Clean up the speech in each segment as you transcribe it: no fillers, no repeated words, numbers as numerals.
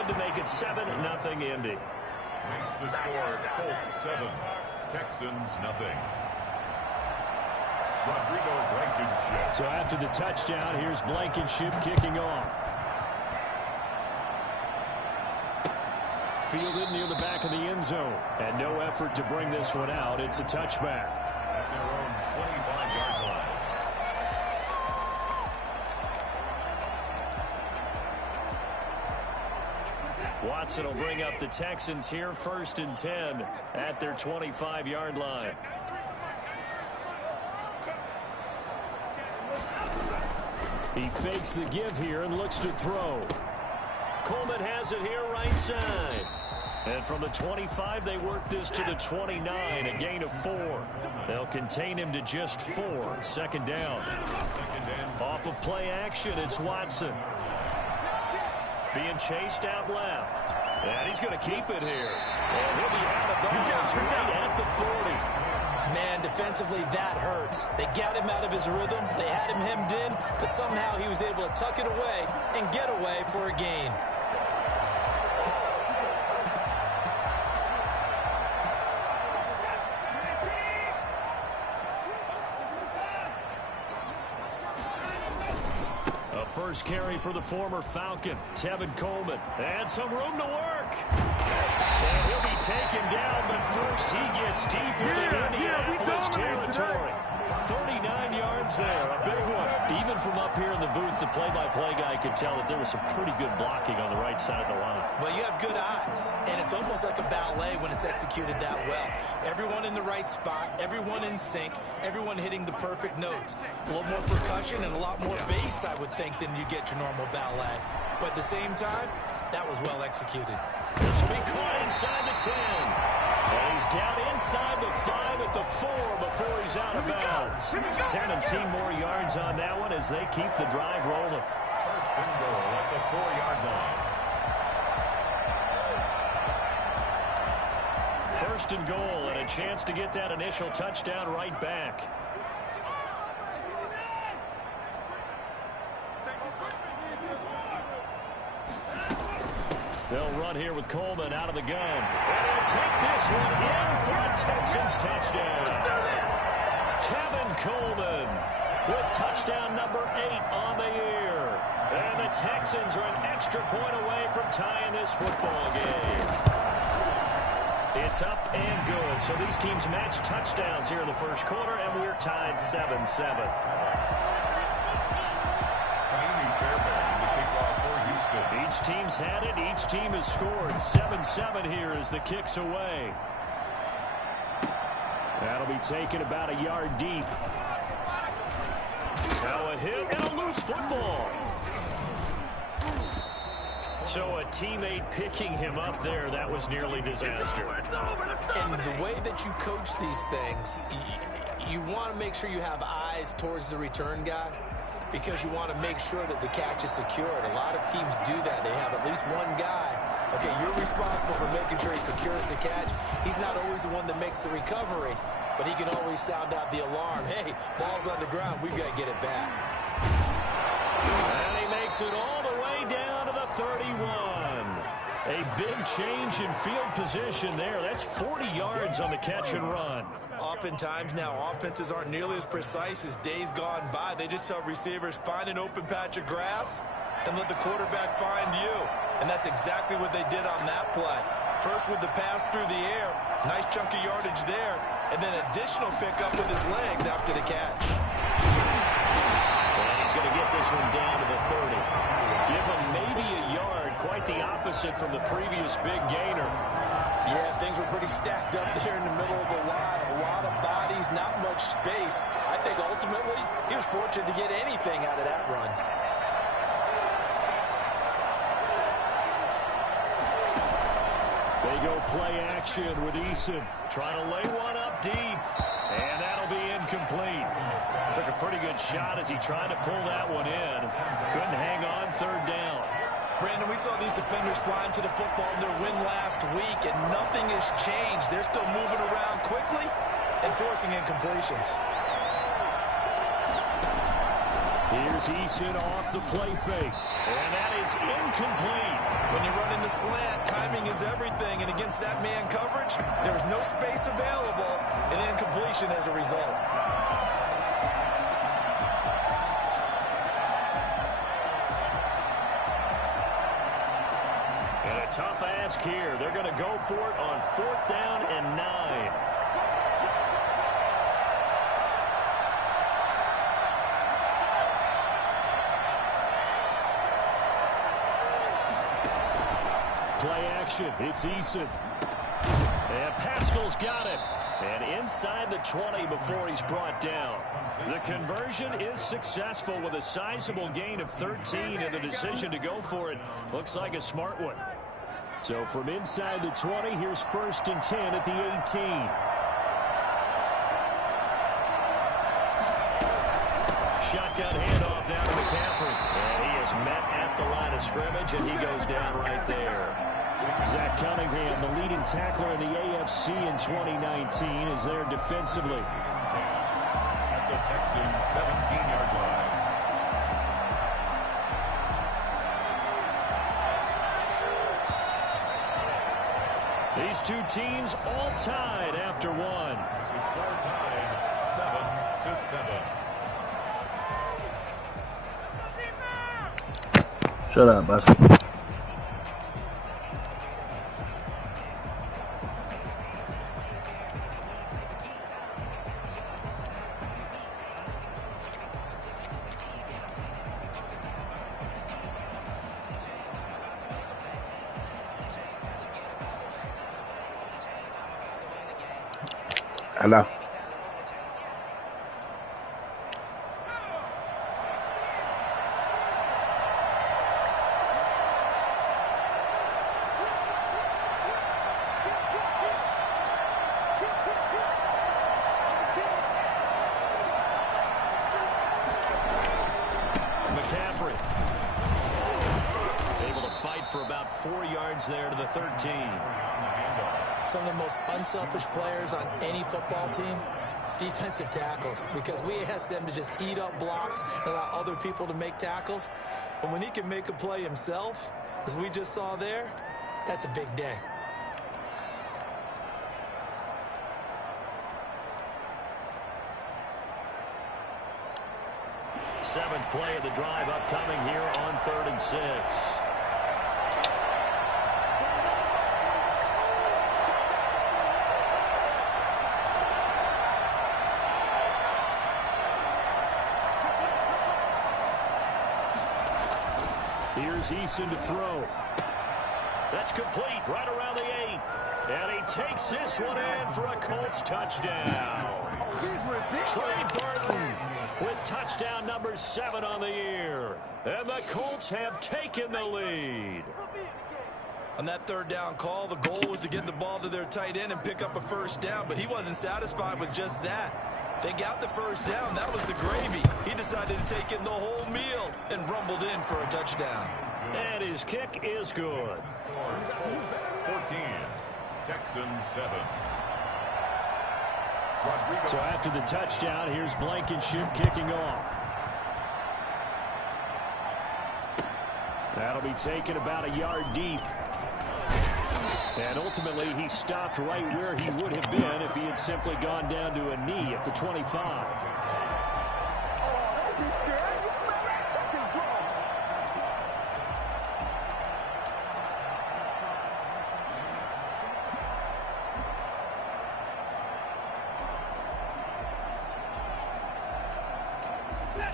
good to make it 7-0 Indy. Makes the score Colts 7, Texans nothing. Rodrigo Blankenship. So after the touchdown, here's Blankenship kicking off. Fielded near the back of the end zone. And no effort to bring this one out. It's a touchback. At their own 25-yard line. Watson will bring up the Texans here 1st and 10 at their 25-yard line. He fakes the give here and looks to throw. Coleman has it here right side. And from the 25, they work this to the 29, a gain of 4. They'll contain him to just 4. 2nd down. Off of play action, it's Watson. Being chased out left. And he's going to keep it here. And he'll be out of bounds right at the 40. Man, defensively, that hurts. They got him out of his rhythm. They had him hemmed in, but somehow he was able to tuck it away and get away for a gain. First carry for the former Falcon, Tevin Coleman. And some room to work. And he'll be taken down, but first he gets deep into Indianapolis territory. 39 yards there, a big one. Even from up here in the booth, the play-by-play guy could tell that there was some pretty good blocking on the right side of the line. Well, you have good eyes, and it's almost like a ballet when it's executed that well. Everyone in the right spot, everyone in sync, everyone hitting the perfect notes. A little more percussion and a lot more bass, I would think, than you get your normal ballet. But at the same time, that was well executed. This will be caught inside the 10. And he's down inside the 5 at the 4 before he's out of bounds. 17 more yards on that one as they keep the drive rolling. 1st and goal at the 4-yard line. 1st and goal and a chance to get that initial touchdown right back. They'll run here with Coleman out of the gun. And they'll take this one in for a Texans touchdown. Tevin Coleman with touchdown number 8 on the year. And the Texans are an extra point away from tying this football game. It's up and good. So these teams match touchdowns here in the first quarter, and we're tied 7-7. Each team's had it. Each team has scored. 7-7 here as the kick's away. That'll be taken about a yard deep. Now a hit and a loose football. So a teammate picking him up there, that was nearly disaster. And the way that you coach these things, you want to make sure you have eyes towards the return guy, because you want to make sure that the catch is secured. A lot of teams do that. They have at least one guy. Okay, you're responsible for making sure he secures the catch. He's not always the one that makes the recovery, but he can always sound out the alarm. Hey, ball's on the ground. We've got to get it back. And he makes it all the way down to the 31. A big change in field position there. That's 40 yards on the catch and run. Oftentimes now, offenses aren't nearly as precise as days gone by. They just tell receivers, find an open patch of grass and let the quarterback find you. And that's exactly what they did on that play. First with the pass through the air, nice chunk of yardage there, and then additional pickup with his legs after the catch. And he's going to get this one down to the 30. Give him maybe a yard, quite the opposite from the previous big gainer. Yeah, things were pretty stacked up there in the middle of the line. A lot of bodies, not much space. I think ultimately he was fortunate to get anything out of that run. They go play action with Eason. Trying to lay one up deep. And that'll be incomplete. Took a pretty good shot as he tried to pull that one in. Couldn't hang on 3rd down. Brandon, we saw these defenders flying to the football in their win last week, and nothing has changed. They're still moving around quickly and forcing incompletions. Here's Eason off the play fake. And that is incomplete. When you run into slant, timing is everything, and against that man coverage, there was no space available, and incompletion as a result. And a tough ask here. They're going to go for it on 4th down and 9. Play action. It's Eason. And Pascal's got it. And inside the 20 before he's brought down. The conversion is successful with a sizable gain of 13, and the decision to go for it looks like a smart one. So from inside the 20, here's 1st and 10 at the 18. Shotgun handoff down to McCaffrey. And he is met at the line of scrimmage, and he goes down right there. Zach Cunningham, the leading tackler in the AFC in 2019, is there defensively. At the Texans' 17-yard line. These two teams all tied after one. The score tied 7-7. Shut up, Buster. Hello. McCaffrey able to fight for about 4 yards there to the 13. Some of the most unselfish players on any football team, defensive tackles, because we ask them to just eat up blocks and allow other people to make tackles. But when he can make a play himself, as we just saw there, that's a big day. Seventh play of the drive upcoming here on 3rd and 6. Here's Eason to throw. That's complete right around the 8. And he takes this one in for a Colts touchdown. Trey Burton with touchdown number 7 on the year. And the Colts have taken the lead. On that 3rd down call, the goal was to get the ball to their tight end and pick up a 1st down, but he wasn't satisfied with just that. They got the 1st down. That was the gravy. He decided to take in the whole meal and rumbled in for a touchdown. And his kick is good. Colts 14, Texans 7. So after the touchdown, here's Blankenship kicking off. That'll be taken about a yard deep. And ultimately, he stopped right where he would have been if he had simply gone down to a knee at the 25.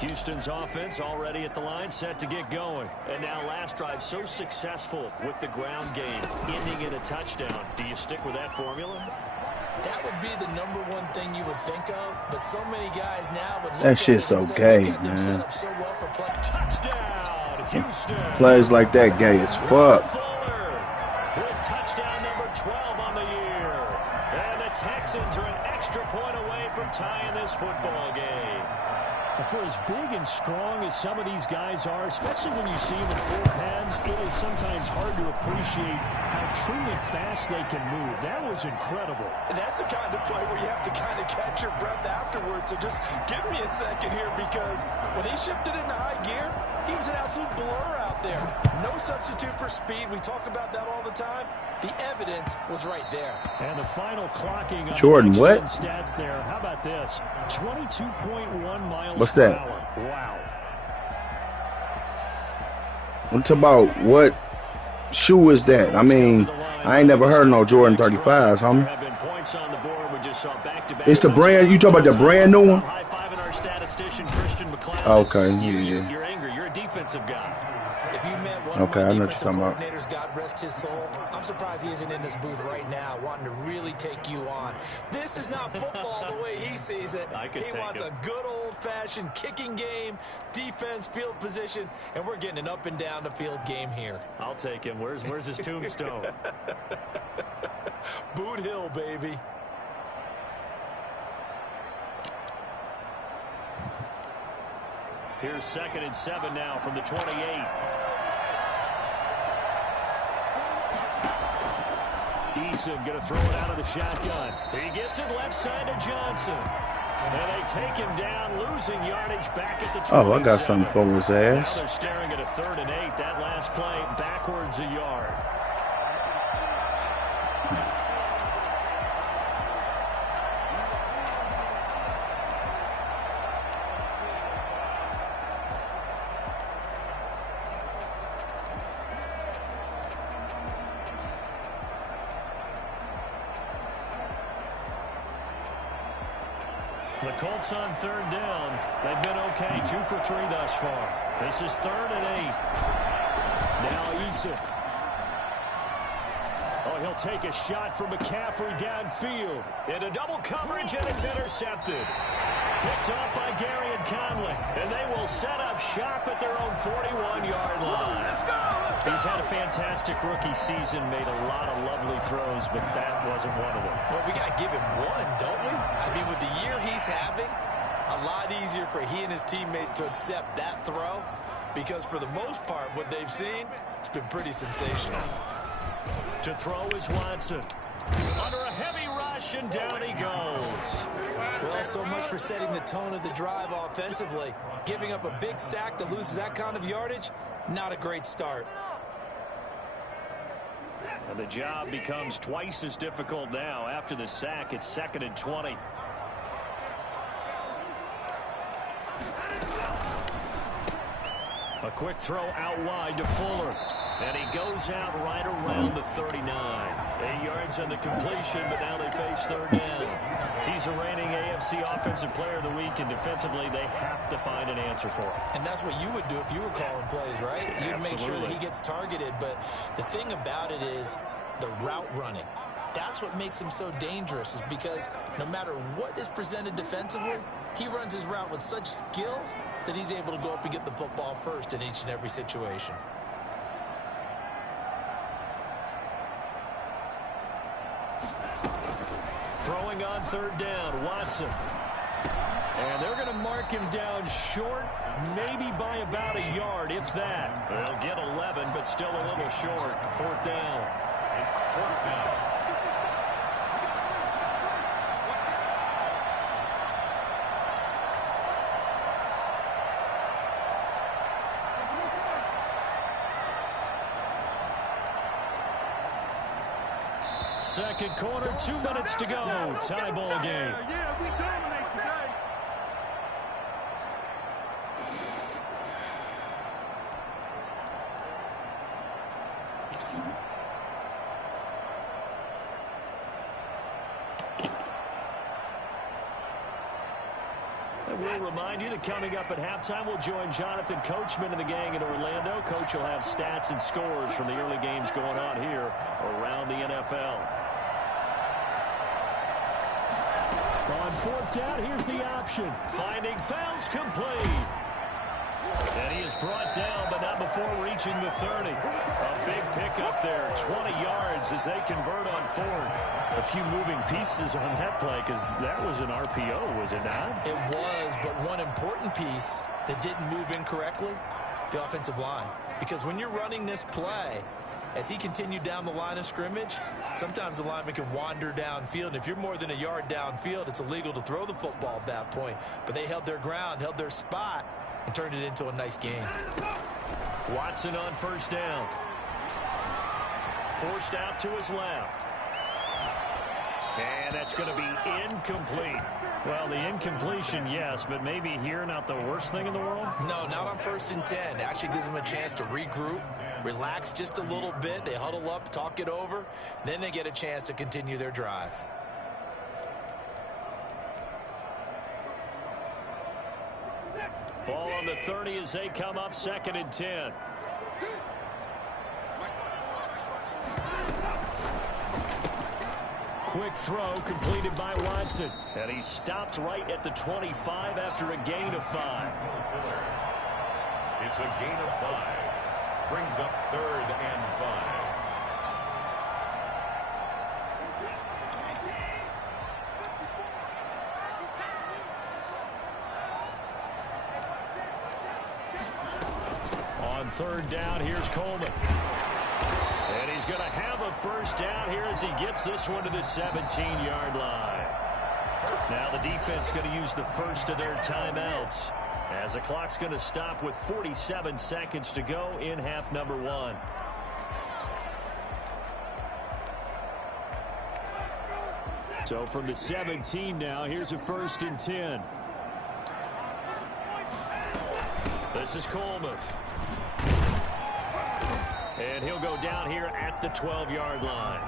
Houston's offense already at the line, set to get going. And now last drive so successful with the ground game, ending in a touchdown. Do you stick with that formula? That would be the #1 thing you would think of, but so many guys now would look That at shit's it and say, okay, "We got them set man." up so well for play." Touchdown, Houston. Plays like that gay as fuck. Fuller with touchdown number 12 on the year. And the Texans are an extra point away from tying this football game. For as big and strong as some of these guys are, especially when you see them in full pads, it is sometimes hard to appreciate how truly fast they can move. That was incredible. And that's the kind of play where you have to kind of catch your breath afterwards. So just give me a second here, because when he shifted into high gear, he was an absolute blur out out there. No substitute for speed. We talk about that all the time. The evidence was right there. And the final clocking on Jordan, the what? stats there. How about this? 22.1 miles What's per that? hour. Wow. I'm talking about what shoe is that? I mean, I ain't never heard of no Jordan 35s, homie. It's the brand. You talking about the brand new one? Okay, yeah. You're angry. You're a defensive guy. If you met one of Okay, my I know what defensive you're talking about. coordinators, God rest his soul, I'm surprised he isn't in this booth right now wanting to really take you on. This is not football the way he sees it. He wants a good old-fashioned kicking game, defense, field position, and we're getting an up and down the field game here. I'll take him. Where's his tombstone? Boot Hill, baby. Here's 2nd and 7 now from the 28. Eason going to throw it out of the shotgun. He gets it left side to Johnson. And they take him down, losing yardage back at the 27. Oh, I got something for his ass. Now they're staring at a 3rd and 8. That last play backwards a yard. The Colts on 3rd down. They've been okay. 2 for 3 thus far. This is 3rd and 8. Now Eason. Oh, he'll take a shot from McCaffrey downfield. Into double coverage, and it's intercepted. Picked off by Gary and Conley. And they will set up shop at their own 41-yard line. He's had a fantastic rookie season, made a lot of lovely throws, but that wasn't one of them. Well, we got to give him one, don't we? I mean, with the year he's having, a lot easier for he and his teammates to accept that throw because for the most part, what they've seen, it's been pretty sensational. To throw is Watson. Under a heavy rush, and down he goes. Well, so much for setting the tone of the drive offensively. Giving up a big sack that loses that kind of yardage, not a great start. And the job becomes twice as difficult now. After the sack, it's 2nd and 20. A quick throw out wide to Fuller. And he goes out right around the 39. 8 yards on the completion, but now they face 3rd down. He's the reigning AFC Offensive Player of the Week, and defensively they have to find an answer for him. And that's what you would do if you were calling plays, right? You'd make sure that he gets targeted. But the thing about it is the route running. That's what makes him so dangerous, is because no matter what is presented defensively, he runs his route with such skill that he's able to go up and get the football first in each and every situation. Throwing on 3rd down, Watson. And they're going to mark him down short, maybe by about a yard, if that. They'll get 11, but still a little short. 4th down. It's 4th down. Second quarter, 2 minutes to go. Tie ball game. Yeah, we dominate today. And we'll remind you that coming up at halftime, we'll join Jonathan Coachman and the gang in Orlando. Coach will have stats and scores from the early games going on here around the NFL. On 4th down, here's the option. Finding fouls complete. And he is brought down, but not before reaching the 30. A big pickup there, 20 yards as they convert on 4th. A few moving pieces on that play because that was an RPO, was it not? It was, but one important piece that didn't move incorrectly, the offensive line. Because when you're running this play, as he continued down the line of scrimmage, sometimes the lineman can wander downfield. And if you're more than a yard downfield, it's illegal to throw the football at that point. But they held their ground, held their spot, and turned it into a nice game. Watson on first down. Forced out to his left. And that's going to be incomplete. Well, the incompletion, yes, but maybe here not the worst thing in the world? No, not on 1st and 10. Actually gives them a chance to regroup, relax just a little bit. They huddle up, talk it over. Then they get a chance to continue their drive. Ball on the 30 as they come up 2nd and 10. Quick throw completed by Watson. And he stopped right at the 25 after a gain of 5. It's a gain of 5. Brings up 3rd and 5. On 3rd down, here's Coleman. And he's going to have a first down here as he gets this one to the 17-yard line. Now the defense going to use the first of their timeouts as the clock's going to stop with 47 seconds to go in half number 1. So from the 17 now, here's a 1st and 10. This is Coleman. And he'll go down here at the 12-yard line.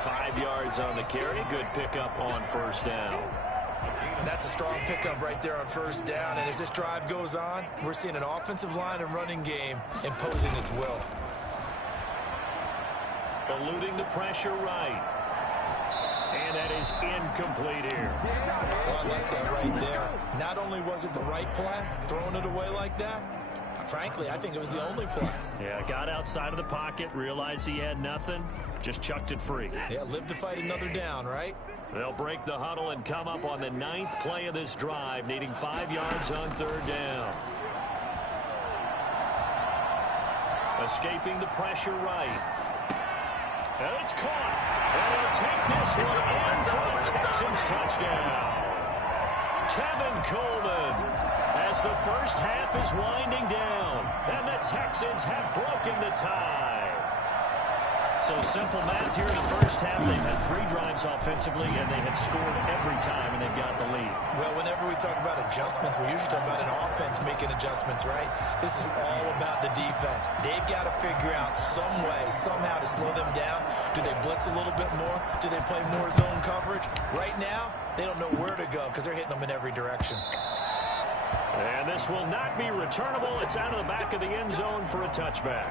5 yards on the carry. Good pickup on first down. That's a strong pickup right there on first down. And as this drive goes on, we're seeing an offensive line and running game imposing its will. Eluding the pressure right. And that is incomplete here. Oh, I like that right there. Not only was it the right play, throwing it away like that, frankly, I think it was the only play. Yeah, got outside of the pocket, realized he had nothing, just chucked it free. Yeah, live to fight another down, right? They'll break the huddle and come up on the 9th play of this drive, needing 5 yards on 3rd down. Escaping the pressure right. And it's caught. And he'll take this one in for a Texans touchdown. Tevin Coleman, as the first half is winding down, and the Texans have broken the tie. So simple math here in the first half. They've had 3 drives offensively, and they have scored every time, and they've got the lead. Well, whenever we talk about adjustments, we usually talk about an offense making adjustments, right? This is all about the defense. They've got to figure out some way, somehow to slow them down. Do they blitz a little bit more? Do they play more zone coverage? Right now, they don't know where to go because they're hitting them in every direction. And this will not be returnable. It's out of the back of the end zone for a touchback.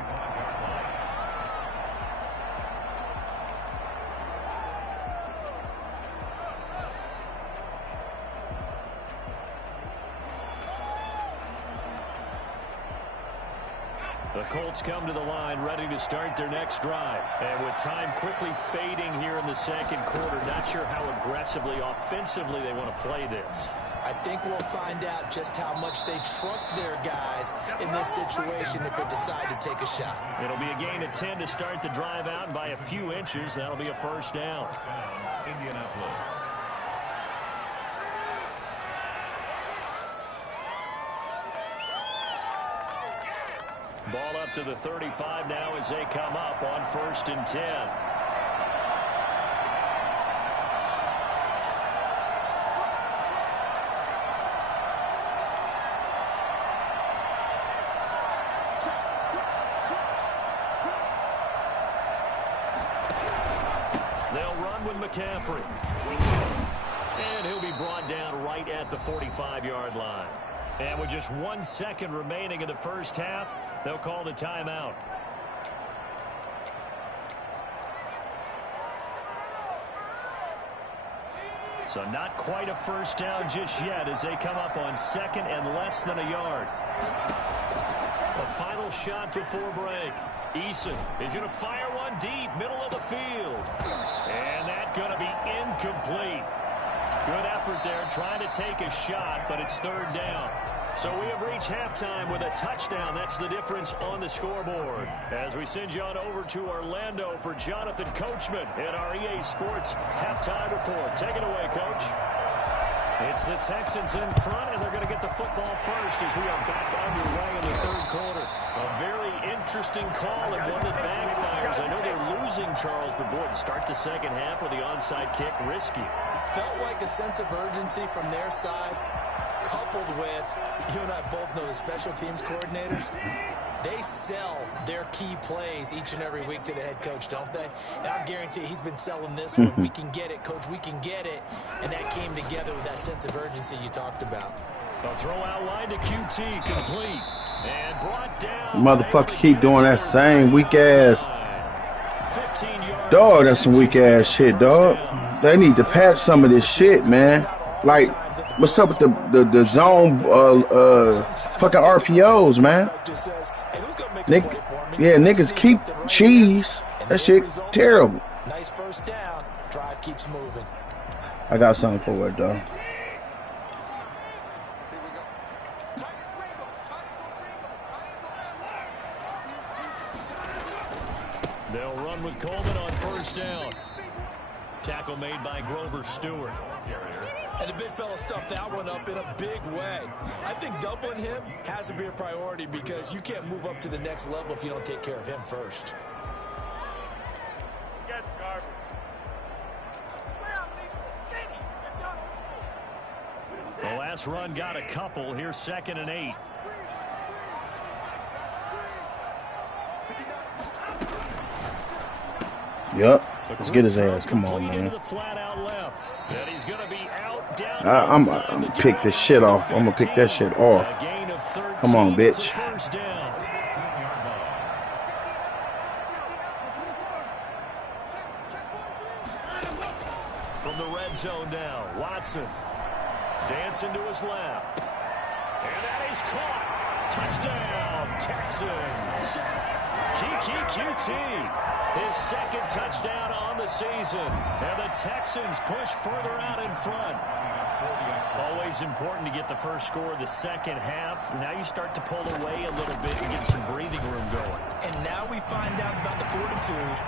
The Colts come to the line ready to start their next drive. And with time quickly fading here in the 2nd quarter, not sure how aggressively, offensively they want to play this. I think we'll find out just how much they trust their guys in this situation if they decide to take a shot. It'll be a gain of 10 to start the drive out, and by a few inches, that'll be a first down. Indianapolis. Ball up to the 35 now as they come up on 1st and 10. They'll run with McCaffrey. And he'll be brought down right at the 45-yard line. And with just 1 second remaining in the first half, they'll call the timeout. So not quite a first down just yet as they come up on 2nd and less than a yard. A final shot before break. Eason is going to fire one deep, middle of the field. And that's going to be incomplete. Good effort there trying to take a shot, but it's 3rd down. So we have reached halftime with a touchdown. That's the difference on the scoreboard. As we send you on over to Orlando for Jonathan Coachman in our EA Sports halftime report. Take it away, Coach. It's the Texans in front, and they're going to get the football first as we are back underway in the 3rd quarter. A interesting call and one that backfires. I know they're losing Charles, but boy, to start the second half with the onside kick, risky. Felt like a sense of urgency from their side, coupled with, you and I both know the special teams coordinators, they sell their key plays each and every week to the head coach, don't they? And I guarantee he's been selling this one. We can get it, coach, we can get it. And that came together with that sense of urgency you talked about. A throw out line to QT, complete. And brought down. Motherfucker keep doing that same weak ass. 15 yards. Dog, that's some weak ass shit, dog. They need to patch some of this shit, man. Like, what's up with the zone fucking RPOs, man? Yeah, niggas keep cheese. That shit terrible. Nice first down. Drive keeps moving. I got something for it, though. They'll run with Coleman on first down. Tackle made by Grover Stewart. And the big fella stuffed that one up in a big way. I think doubling him has to be a priority because you can't move up to the next level if you don't take care of him first. The last run got a couple. Here's 2nd and 8. Yup. Let's get his ass. Come on, man. I'm gonna pick this shit off. I'm gonna pick that shit off. Come on, bitch. From the red zone now, Watson dancing to his left. And that is caught. Touchdown, Texans. QT. His 2nd touchdown on the season. And the Texans push further out in front. Always important to get the first score of the second half. Now you start to pull away a little bit and get some breathing room going. And now we find out about the fortitude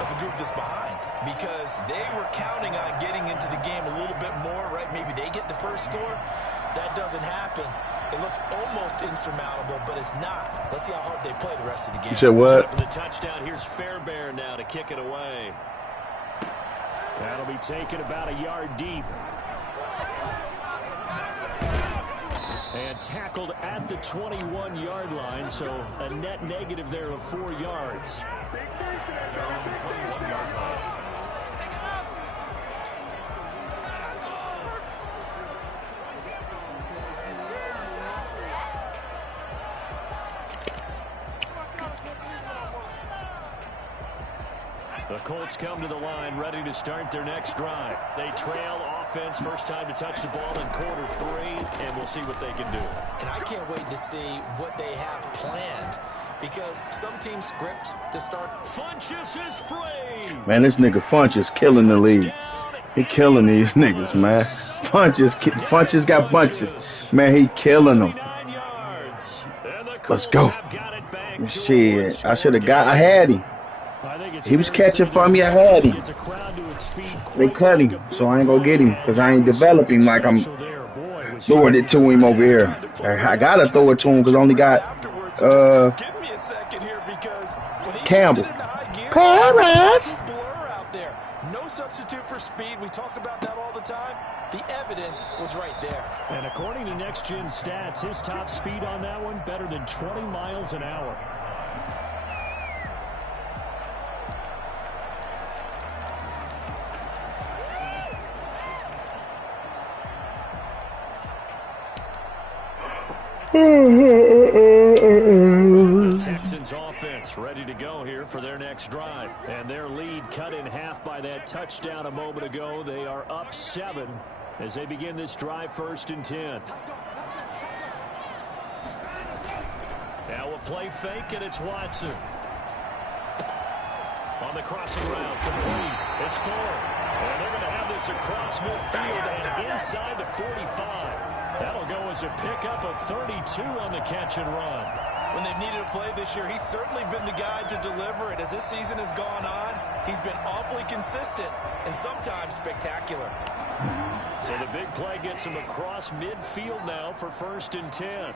of the group that's behind. Because they were counting on getting into the game a little bit more, right? Maybe they get the first score. That doesn't happen. It looks almost insurmountable, but it's not. Let's see how hard they play the rest of the game. You said what? For the touchdown, here's Fairbairn now to kick it away. That'll be taken about a yard deep. And tackled at the 21-yard line, so a net negative there of 4 yards. The Colts come to the line, ready to start their next drive. They trail offense, first time to touch the ball in quarter 3, and we'll see what they can do. And I can't wait to see what they have planned, because some teams script to start. Funchess is free. Man, this nigga Funchess killing the league. He killing these niggas, man. Funchess got bunches. Man, he killing them. Let's go. Shit, I had him. He was catching for me. I had him. They cut him, so I ain't gonna get him because I ain't developing like I'm throwing it to him over here. I gotta throw it to him because I only got Campbell. Paris. No substitute for speed. We talk about that all the time. The evidence was right there. And according to Next Gen Stats, his top speed on that one better than 20 miles an hour. The Texans offense ready to go here for their next drive. And their lead cut in half by that touchdown a moment ago. They are up 7 as they begin this drive, 1st and 10. Now a play fake, and it's Watson. On the crossing route, complete. It's 4. And they're going to have this across midfield and inside the 45. That'll go as a pickup of 32 on the catch and run. When they've needed a play this year, he's certainly been the guy to deliver it. As this season has gone on, he's been awfully consistent and sometimes spectacular. So the big play gets him across midfield now for 1st and 10.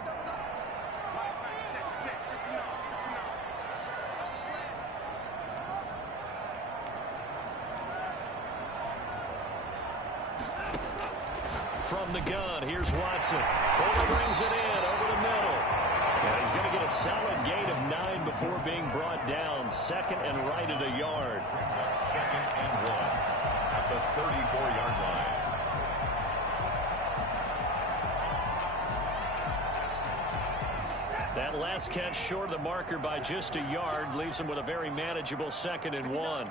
from the gun. Here's Watson. Fuller brings it in over the middle. And he's going to get a solid gain of 9 before being brought down. Second and right at a yard. Second and 1 at the 34-yard line. That last catch short of the marker by just a yard leaves him with a very manageable 2nd and 1.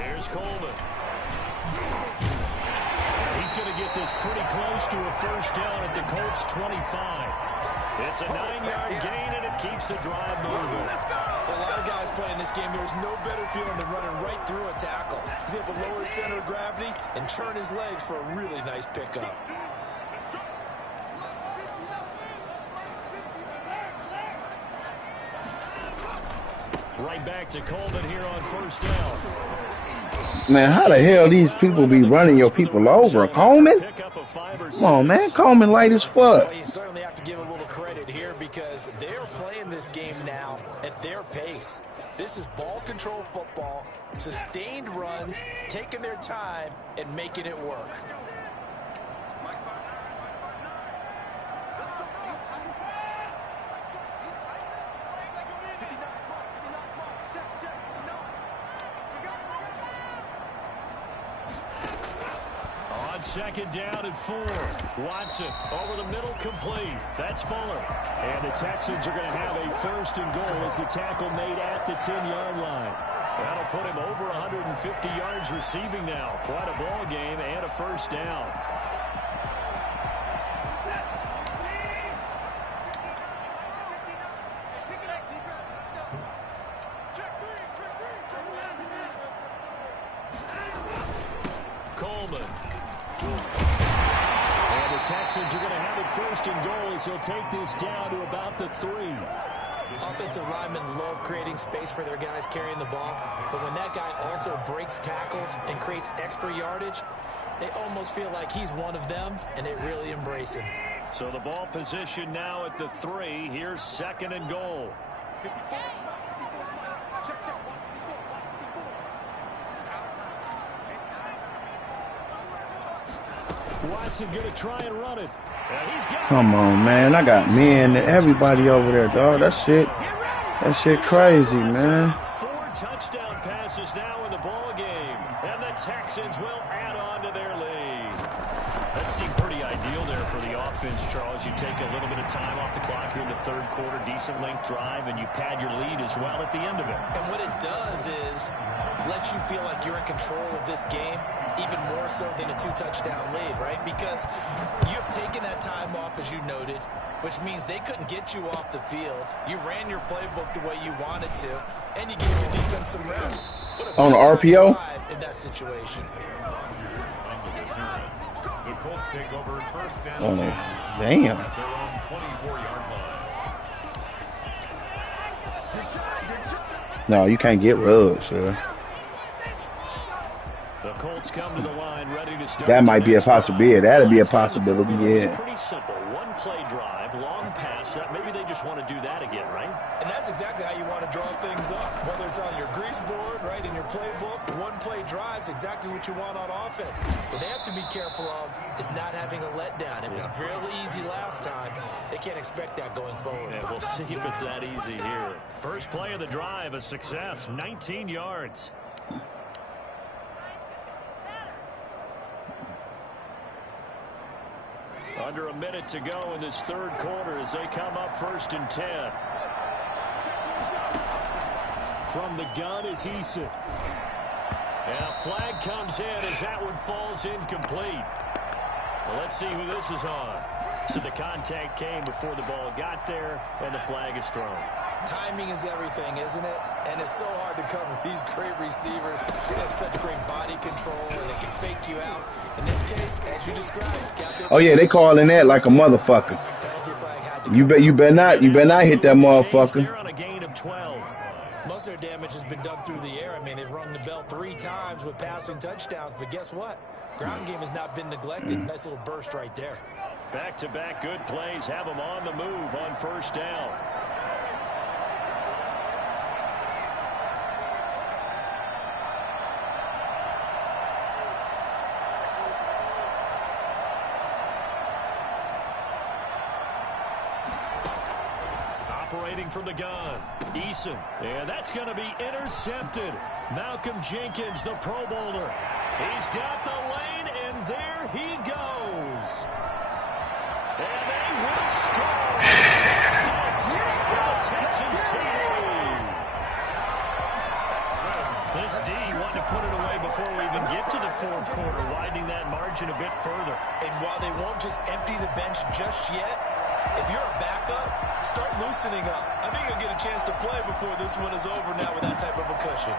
Here's Coleman. He's going to get this pretty close to a first down at the Colts 25. It's a 9-yard gain, and it keeps the drive moving. For a lot of guys playing this game, there's no better feeling than running right through a tackle. He's able to lower his center of gravity and churn his legs for a really nice pickup. Right back to Coleman here on first down. Man, how the hell these people be running your people over? Coleman? Come on, man. Coleman light as fuck. Well, you certainly have to give a little credit here because they're playing this game now at their pace. This is ball control football, sustained runs, taking their time, and making it work. Second down and 4. Watson over the middle, complete. That's Fuller. And the Texans are going to have a first and goal as the tackle made at the 10-yard line. That'll put him over 150 yards receiving now. Quite a ball game and a first down. Coleman. And the Texans are going to have it first and goal as they'll take this down to about the 3. Offensive linemen love creating space for their guys carrying the ball, but when that guy also breaks tackles and creates extra yardage, they almost feel like he's one of them, and they really embrace him. So the ball position now at the 3. Here's second and goal. Watson going to try and run it. Come on, man. I got men and everybody over there, dog. That shit crazy, man. 4 touchdown passes now in the ball game. And the Texans will add on to their lead. That seemed pretty ideal there for the offense, Charles. You take a little bit of time off the clock here in the third quarter, decent length drive, and you pad your lead as well at the end of it. And what it does is let you feel like you're in control of this game, even more so than a 2-touchdown lead, right? Because you've taken that time off, as you noted, which means they couldn't get you off the field. You ran your playbook the way you wanted to, and you gave your defense some rest. On the RPO? In that situation. The Colts take over first down. Oh, damn. At their own 24-yard line. No, you can't get rugs, sir. The Colts come to the line ready to start. That might be a possibility. That'll be a possibility, yeah. It's pretty simple. One play drive, long pass. Maybe they just want to do that again, right? And that's exactly how you want to draw things up. Whether it's on your grease board, right, in your playbook, one play drive's exactly what you want on offense. What they have to be careful of is not having a letdown. It was real easy last time. They can't expect that going forward. Yeah, we'll see if it's that easy here. First play of the drive, a success, 19 yards. Under a minute to go in this third quarter as they come up first and 10. From the gun is Eason. And a flag comes in as that one falls incomplete. Well, let's see who this is on. So the contact came before the ball got there, and the flag is thrown. Timing is everything, isn't it? And it's so hard to cover these great receivers. They have such great body control, and they can fake you out. In this case, as you described, oh yeah, they calling that like a motherfucker. You better not hit that motherfucker. On a gain of 12. Most of their damage has been done through the air. I mean, they've rung the bell 3 times with passing touchdowns, but guess what? Ground game has not been neglected. Nice little burst right there. Back-to-back good plays have them on the move on first down. operating from the gun. Eason, and that's going to be intercepted. Malcolm Jenkins, the Pro Bowler. He's got the lane, and there he goes. And they will score. 6 for the Texans TD. This D wanted to put it away before we even get to the fourth quarter, widening that margin a bit further. And while they won't just empty the bench just yet, if you're a backup, start loosening up. I think you'll get a chance to play before this one is over now with that type of a cushion.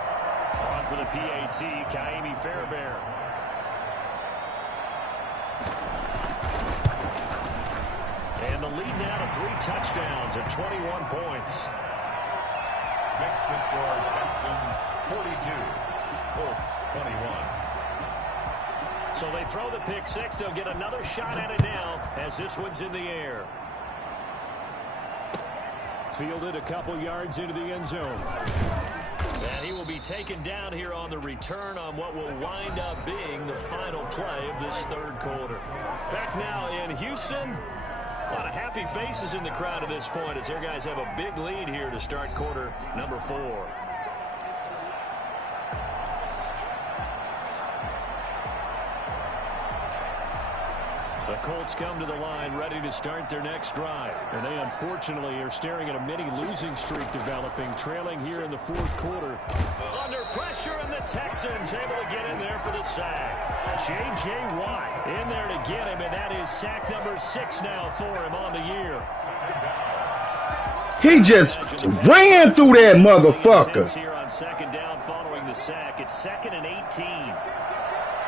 On for the PAT, Kaimi Fairbairn. And the lead now to 3 touchdowns at 21 points. Makes the score Texans 42, Colts 21. So they throw the pick 6. They'll get another shot at it now as this one's in the air. Fielded a couple yards into the end zone. And he will be taken down here on the return on what will wind up being the final play of this third quarter. Back now in Houston. A lot of happy faces in the crowd at this point as their guys have a big lead here to start quarter number 4. The Colts come to the line ready to start their next drive. And they unfortunately are staring at a mini losing streak developing, trailing here in the fourth quarter. Under pressure, and the Texans able to get in there for the sack. J.J. Watt in there to get him, and that is sack number 6 now for him on the year. He just ran through that motherfucker. Here on second down following the sack. It's 2nd and 18.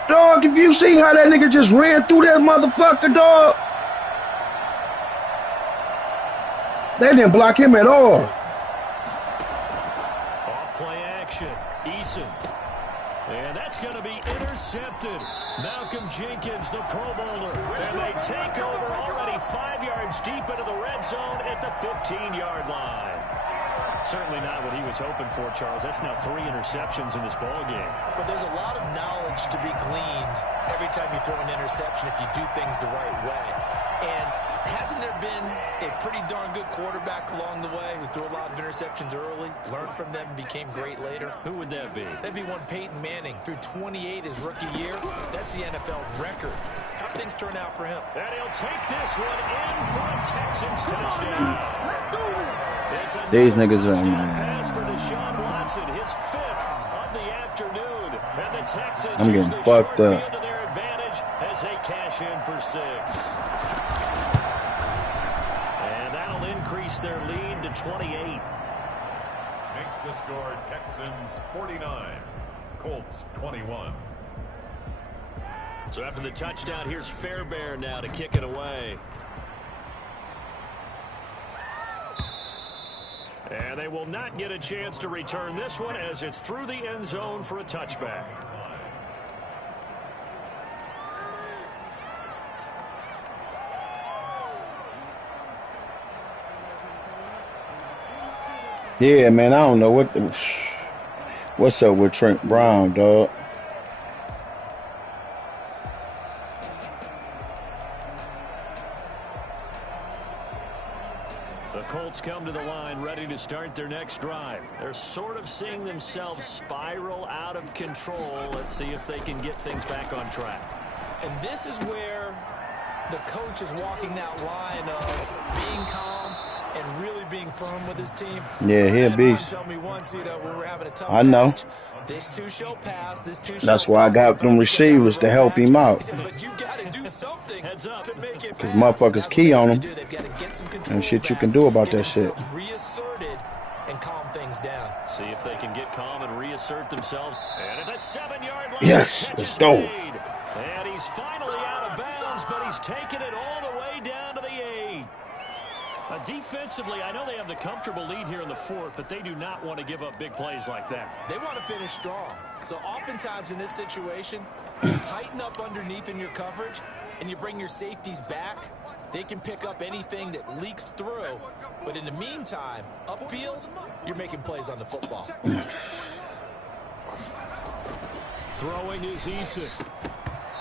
Dog, if you see how that nigga just ran through that motherfucker, dog. They didn't block him at all. Off play action. Eason. And that's going to be intercepted. Malcolm Jenkins, the Pro Bowler. And they take over already 5 yards deep into the red zone at the 15-yard line. Certainly not what he was hoping for, Charles. That's now 3 interceptions in this ball game. But there's a lot of knowledge to be gleaned every time you throw an interception if you do things the right way. And hasn't there been a pretty darn good quarterback along the way who threw a lot of interceptions early, learned from them, and became great later? Who would that be? That'd be one Peyton Manning. Threw 28 his rookie year. That's the NFL record. How things turn out for him? And he'll take this one in for a Texans touchdown. These niggas are pass for Deshaun Watson, his 5th of the afternoon. And the Texans I'm use getting the fucked short up. field to their advantage as they cash in for 6. And that'll increase their lead to 28. Makes the score Texans 49, Colts 21. So after the touchdown, here's Fairbairn now to kick it away. And they will not get a chance to return this one as it's through the end zone for a touchback. Yeah, man, I don't know what's up with Trent Brown, dog. The Colts come to the line ready to start their next drive. They're sort of seeing themselves spiral out of control. Let's see if they can get things back on track. And this is where the coach is walking that line of being calm and really being firm with his team. Yeah, he a beast. Tell me once, when we're having a tough I know. match, this too shall pass. This too shall That's why I got them receivers to help him out. But you got to do something to make it pass. Motherfuckers key on him. They've got to get some control And shit you back, can do about get that shit. themselves reasserted and calm things down. See if they can get calm and reassert themselves. And at the 7-yard line, Yes, let's go. And he's finally out of bounds, but he's taken it all the way down to the 8. Defensively, I know they have the comfortable lead here in the 4th, but they do not want to give up big plays like that. They want to finish strong. So oftentimes in this situation, you tighten up underneath in your coverage, and you bring your safeties back. They can pick up anything that leaks through. But in the meantime, upfield, you're making plays on the football. Throwing is Eason.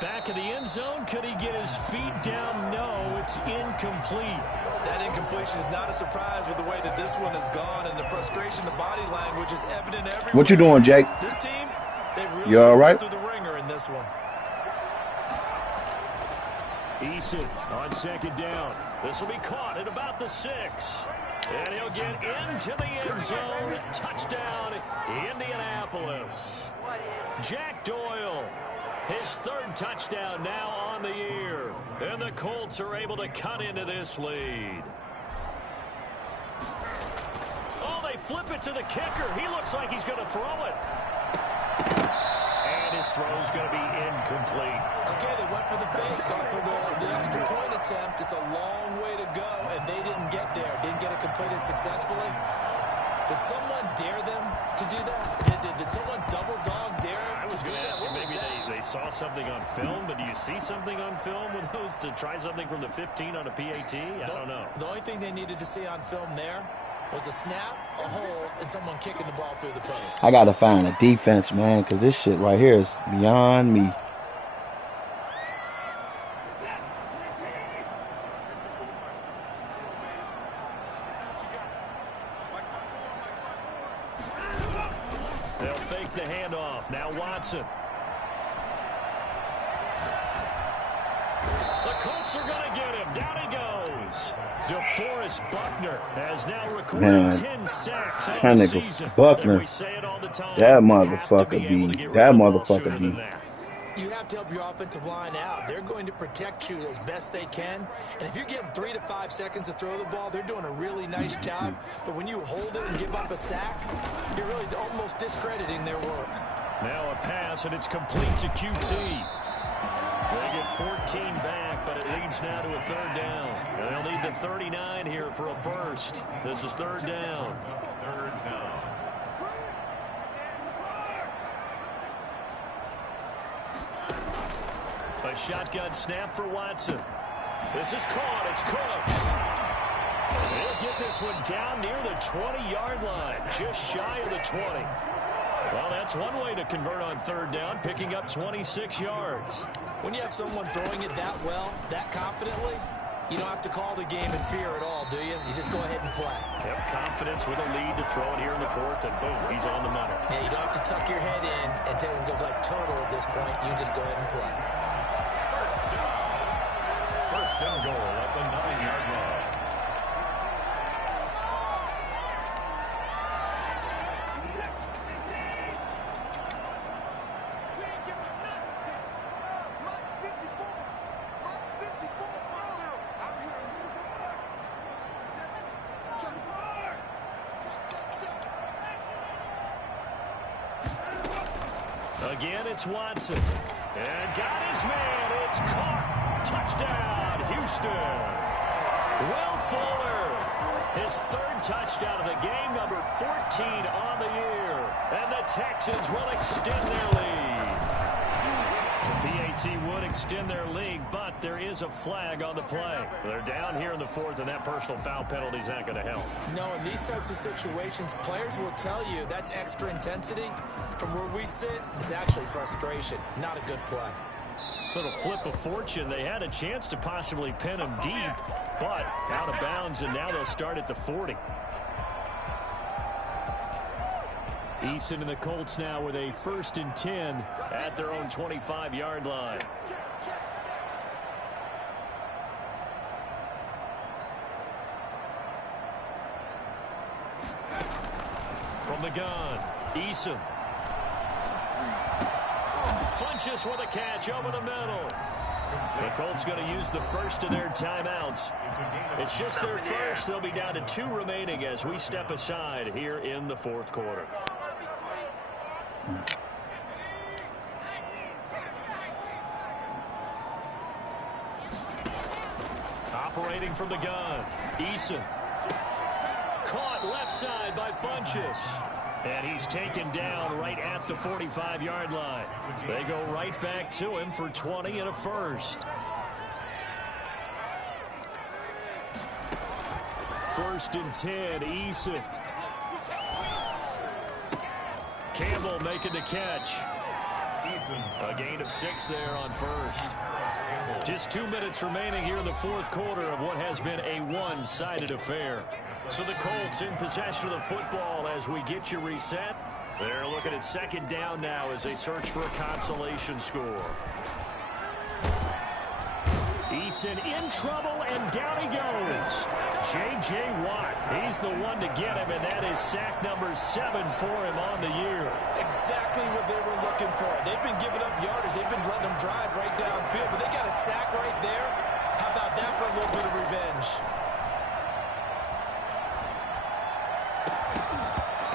Back of the end zone. Could he get his feet down? No, it's incomplete. That incompletion is not a surprise with the way that this one has gone, and the frustration, the body language is evident everywhere. What you doing, Jake? This team, they really you all right? through the ringer in this one. Eason on second down. This will be caught at about the 6. And he'll get into the end zone. Touchdown, Indianapolis. Jack Doyle, his 3rd touchdown now on the year. And the Colts are able to cut into this lead. Oh, they flip it to the kicker. He looks like he's going to throw it. And his throw's going to be incomplete. Okay, they went for the fake off of the extra point attempt. It's a long way to go, and they didn't get there. Didn't get it completed successfully. Did someone dare them to do that? Did someone double dog dare I was going to ask you, maybe they saw something on film, but do you see something on film with those to try something from the 15 on a PAT? I don't know. The only thing they needed to see on film there was a snap, a hole, and someone kicking the ball through the post. I got to find a defense, man, because this shit right here is beyond me. They'll fake the handoff. Now Watson. The Colts are going to get him. Down he goes. DeForest Buckner has now recorded 10 sacks on the season. Buckner, we say it all the time. that motherfucker be. You have to help your offensive line out. They're going to protect you as best they can. And if you're getting 3 to 5 seconds to throw the ball, they're doing a really nice job. But when you hold it and give up a sack, you're really almost discrediting their work. Now a pass, and it's complete to QT. They get 14 back, but it leads now to a 3rd down. And they'll need the 39 here for a first. This is 3rd down. 3rd down. A shotgun snap for Watson. This is caught. It's Cooks. They'll get this one down near the 20-yard line, just shy of the 20. Well, that's one way to convert on 3rd down, picking up 26 yards. When you have someone throwing it that well, that confidently, you don't have to call the game in fear at all, do you? You just go ahead and play. Yep, confidence with a lead to throw it here in the 4th, and boom, he's on the money. Yeah, you don't have to tuck your head in and tell him to go like turtle at this point. You just go ahead and play. First and goal at the 9-yard line. Again, it's Watson. And got his man. It's caught. Touchdown, Houston. Will Fuller, his 3rd touchdown of the game, number 14 on the year. And the Texans will extend their lead. The PAT would extend their lead, but there is a flag on the play. They're down here in the 4th, and that personal foul penalty is not going to help. No, in these types of situations, players will tell you that's extra intensity. From where we sit, it's actually frustration, not a good play. Little flip of fortune. They had a chance to possibly pin him deep, but out of bounds, and now they'll start at the 40. Eason and the Colts now with a 1st and 10 at their own 25-yard line. From the gun, Eason. Funches with a catch over the middle. The Colts going to use the first of their timeouts. It's just their first. They'll be down to 2 remaining as we step aside here in the 4th quarter. Operating from the gun, Eason. Caught left side by Funches. And he's taken down right at the 45-yard line. They go right back to him for 20 and a first. 1st and 10, Eason. Campbell making the catch. A gain of 6 there on first. Just 2 minutes remaining here in the fourth quarter of what has been a one-sided affair. So the Colts in possession of the football as we get you reset. They're looking at second down now as they search for a consolation score. Eason in trouble, and down he goes. J.J. Watt, he's the one to get him, and that is sack number 7 for him on the year. Exactly what they were looking for. They've been giving up yardage. They've been letting them drive right downfield, but they got a sack right there. How about that for a little bit of revenge?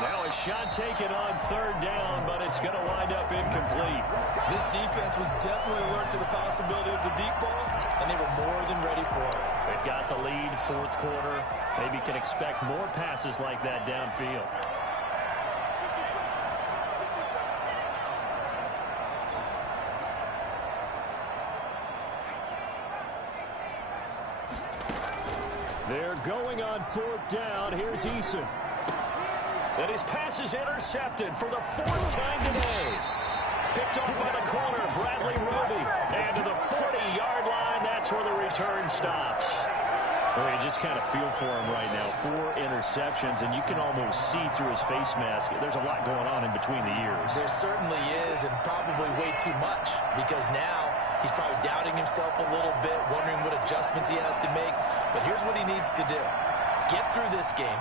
Now a shot taken on third down, but it's going to wind up incomplete. This defense was definitely alert to the possibility of the deep ball, and they were more than ready for it. They've got the lead, fourth quarter. Maybe can expect more passes like that downfield. They're going on fourth down. Here's Eason. And his pass is intercepted for the 4th time today. Picked off by the corner, Bradley Roby. And to the 40-yard line, that's where the return stops. Well, you just kind of feel for him right now. 4 interceptions, and you can almost see through his face mask. There's a lot going on in between the ears. There certainly is, and probably way too much, because now he's probably doubting himself a little bit, wondering what adjustments he has to make. But here's what he needs to do. Get through this game.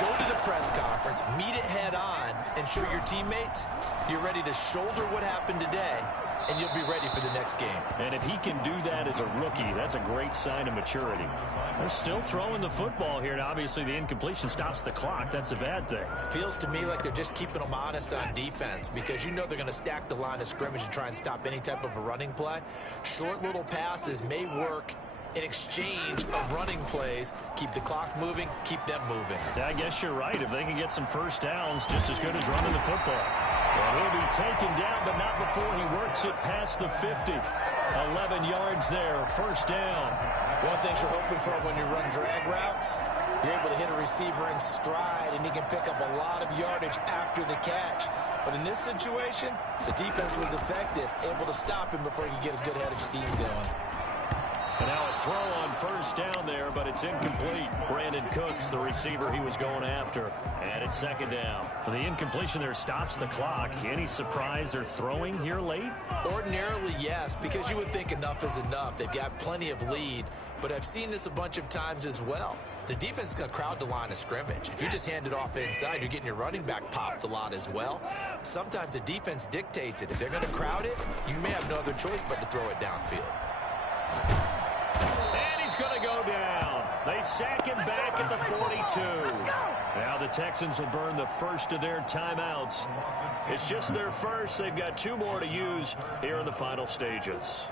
Go to the press conference, meet it head on, and show your teammates you're ready to shoulder what happened today, and you'll be ready for the next game. And if he can do that as a rookie, that's a great sign of maturity. They're still throwing the football here, and obviously the incompletion stops the clock. That's a bad thing. Feels to me like they're just keeping them honest on defense, because you know they're going to stack the line of scrimmage and try and stop any type of a running play. Short little passes may work in exchange of running plays. Keep the clock moving, keep them moving. I guess you're right. If they can get some first downs, just as good as running the football. Well, he'll be taken down, but not before he works it past the 50. 11 yards there, first down. One thing you're hoping for when you run drag routes, you're able to hit a receiver in stride, and he can pick up a lot of yardage after the catch. But in this situation, the defense was effective, able to stop him before he could get a good head of steam going. And now a throw on first down there, but it's incomplete. Brandon Cooks, the receiver he was going after. And it's second down. The incompletion there stops the clock. Any surprise they're throwing here late? Ordinarily, yes, because you would think enough is enough. They've got plenty of lead, but I've seen this a bunch of times as well. The defense is going to crowd the line of scrimmage. If you just hand it off inside, you're getting your running back popped a lot as well. Sometimes the defense dictates it. If they're going to crowd it, you may have no other choice but to throw it downfield. And he's going to go down. They sack him back at the 42. Now the Texans will burn the first of their timeouts. It's just their first. They've got 2 more to use here in the final stages.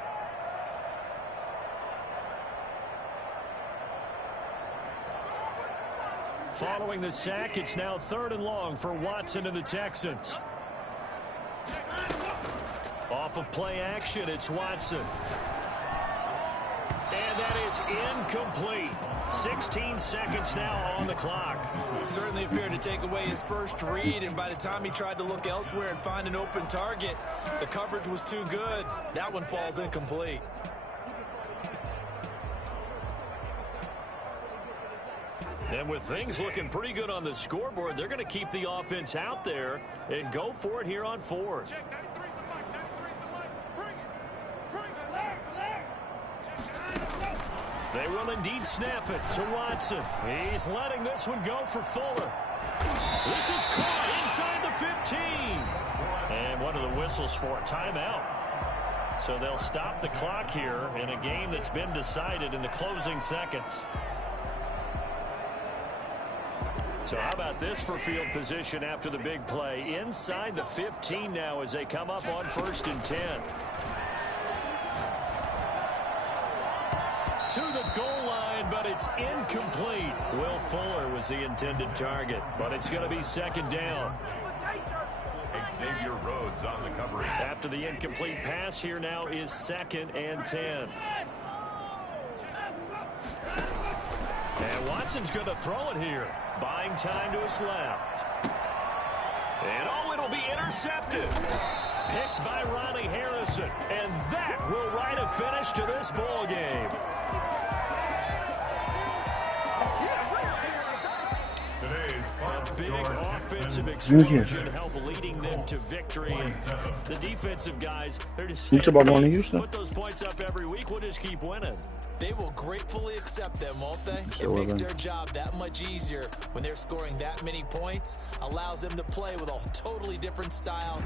Following the sack, it's now 3rd and long for Watson and the Texans. Off of play action, it's Watson. And that is incomplete. 16 seconds now on the clock. Certainly appeared to take away his first read, and by the time he tried to look elsewhere and find an open target, the coverage was too good. That one falls incomplete. And with things looking pretty good on the scoreboard, they're going to keep the offense out there and go for it here on 4th. They will indeed snap it to Watson. He's letting this one go for Fuller. This is caught inside the 15. And what are the whistles for? Timeout. So they'll stop the clock here in a game that's been decided in the closing seconds. So how about this for field position after the big play? Inside the 15 now as they come up on 1st and 10. To the goal line, but it's incomplete. Will Fuller was the intended target, but it's going to be 2nd down. Xavier Rhodes on the coverage. After the incomplete pass, here now is 2nd and 10. And Watson's going to throw it here. Buying time to his left. And oh, it'll be intercepted. Picked by Ronnie Harrison. And that will write a finish to this ball game. A big offensive explosion help leading them to victory. And the defensive guys, they're just What's about going to Houston? Put those points up every week. We'll just keep winning. They will gratefully accept them, won't they? It makes their job that much easier when they're scoring that many points. Allows them to play with a totally different style.